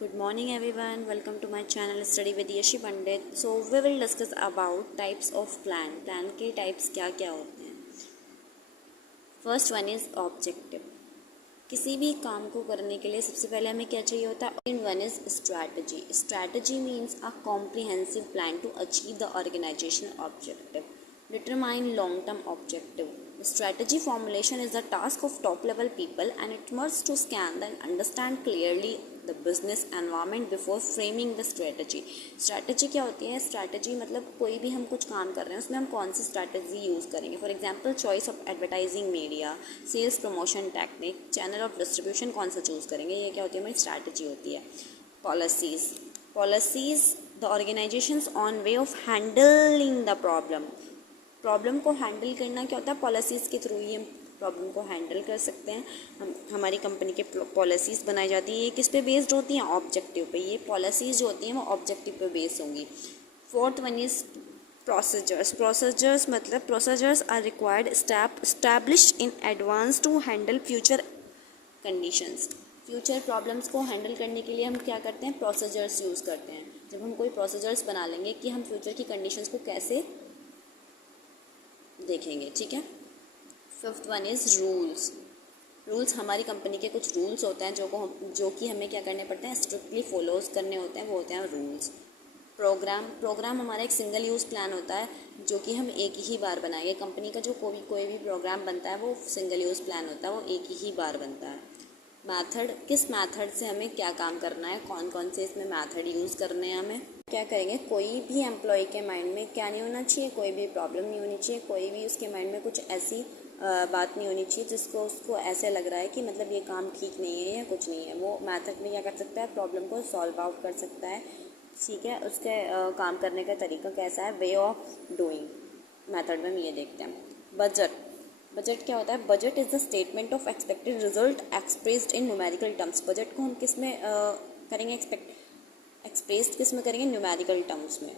Good morning everyone. Welcome to my channel Study with Yashi Pandit. So we will discuss about types of plan. Plan के types क्या क्या होते हैं. First one is objective. किसी भी काम को करने के लिए सबसे पहले हमें क्या चाहिए होता है. And one is strategy. Strategy means a comprehensive plan to achieve the organizational objective. Determine long-term objective. Strategy formulation is the task of top-level people and it must to scan and understand clearly the business environment before framing the strategy. Strategy क्या होती है. Strategy मतलब कोई भी हम कुछ काम कर रहे हैं उसमें हम कौन सी strategy यूज़ करेंगे. For example choice of advertising media, sales promotion technique, channel of distribution कौन सा चूज़ करेंगे. ये क्या होती है हमारी स्ट्रैटेजी होती है. Policies the organisations on way of handling the problem को हैंडल करना क्या होता है. पॉलिसीज़ के थ्रू ही हम प्रॉब्लम को हैंडल कर सकते हैं. हमारी कंपनी के पॉलिसीज़ बनाई जाती है. ये किस पे बेस्ड होती हैं. ऑब्जेक्टिव पे. ये पॉलिसीज़ जो होती हैं वो ऑब्जेक्टिव पे बेस्ड होंगी. फोर्थ वन इज़ प्रोसीजर्स मतलब procedures are required step established in advance to handle future conditions. Future problems को हैंडल करने के लिए हम क्या करते हैं. प्रोसीजर्स यूज़ करते हैं. जब हम कोई प्रोसीजर्स बना लेंगे कि हम फ्यूचर की कंडीशंस को कैसे देखेंगे. ठीक है. फिफ्थ वन इज़ रूल्स हमारी कंपनी के कुछ रूल्स होते हैं जो कि हमें क्या करने पड़ते हैं. स्ट्रिक्टली फॉलोज करने होते हैं. वो होते हैं रूल्स. प्रोग्राम हमारा एक सिंगल यूज़ प्लान होता है जो कि हम एक ही बार बनाएंगे. कंपनी का जो कोई भी प्रोग्राम बनता है वो सिंगल यूज़ प्लान होता है. वो एक ही बार बनता है. मैथड किस मैथड से हमें क्या काम करना है. कौन कौन से इसमें मैथड यूज़ करने हैं. हमें क्या करेंगे. कोई भी एम्प्लॉय के माइंड में क्या नहीं होना चाहिए. कोई भी प्रॉब्लम नहीं होनी चाहिए. कोई भी उसके माइंड में कुछ ऐसी बात नहीं होनी चाहिए जिसको उसको ऐसे लग रहा है कि मतलब ये काम ठीक नहीं है या कुछ नहीं है. वो मैथड में क्या कर सकता है. प्रॉब्लम को सॉल्व आउट कर सकता है. ठीक है. उसके काम करने का तरीका कैसा है. वे ऑफ डूइंग मैथड में हम ये देखते हैं. बजट क्या होता है. Budget is the statement of expected result expressed in numerical terms. Budget को हम किस में करेंगे. एक्सप्रेस्ड किस में करेंगे. न्यूमेरिकल टर्म्स में.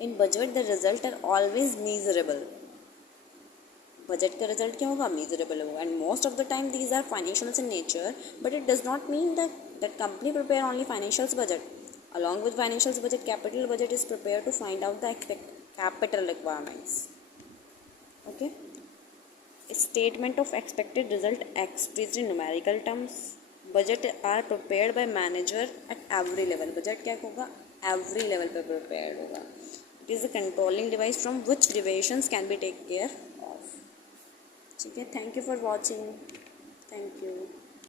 In budget the result are always measurable. Budget का रिजल्ट क्या होगा. मीजरेबल होगा. And most of the time these are financials in nature but it does not mean that company prepare only financials budget. Along with financials budget capital budget is prepare to find out the capital requirements. Okay. Statement of expected result expressed in numerical terms. Budget are prepared by manager at every level. Budget क्या होगा. Every level पे prepared होगा. It is a controlling device from which deviations can be taken care of. ठीक है. Thank you for watching. Thank you.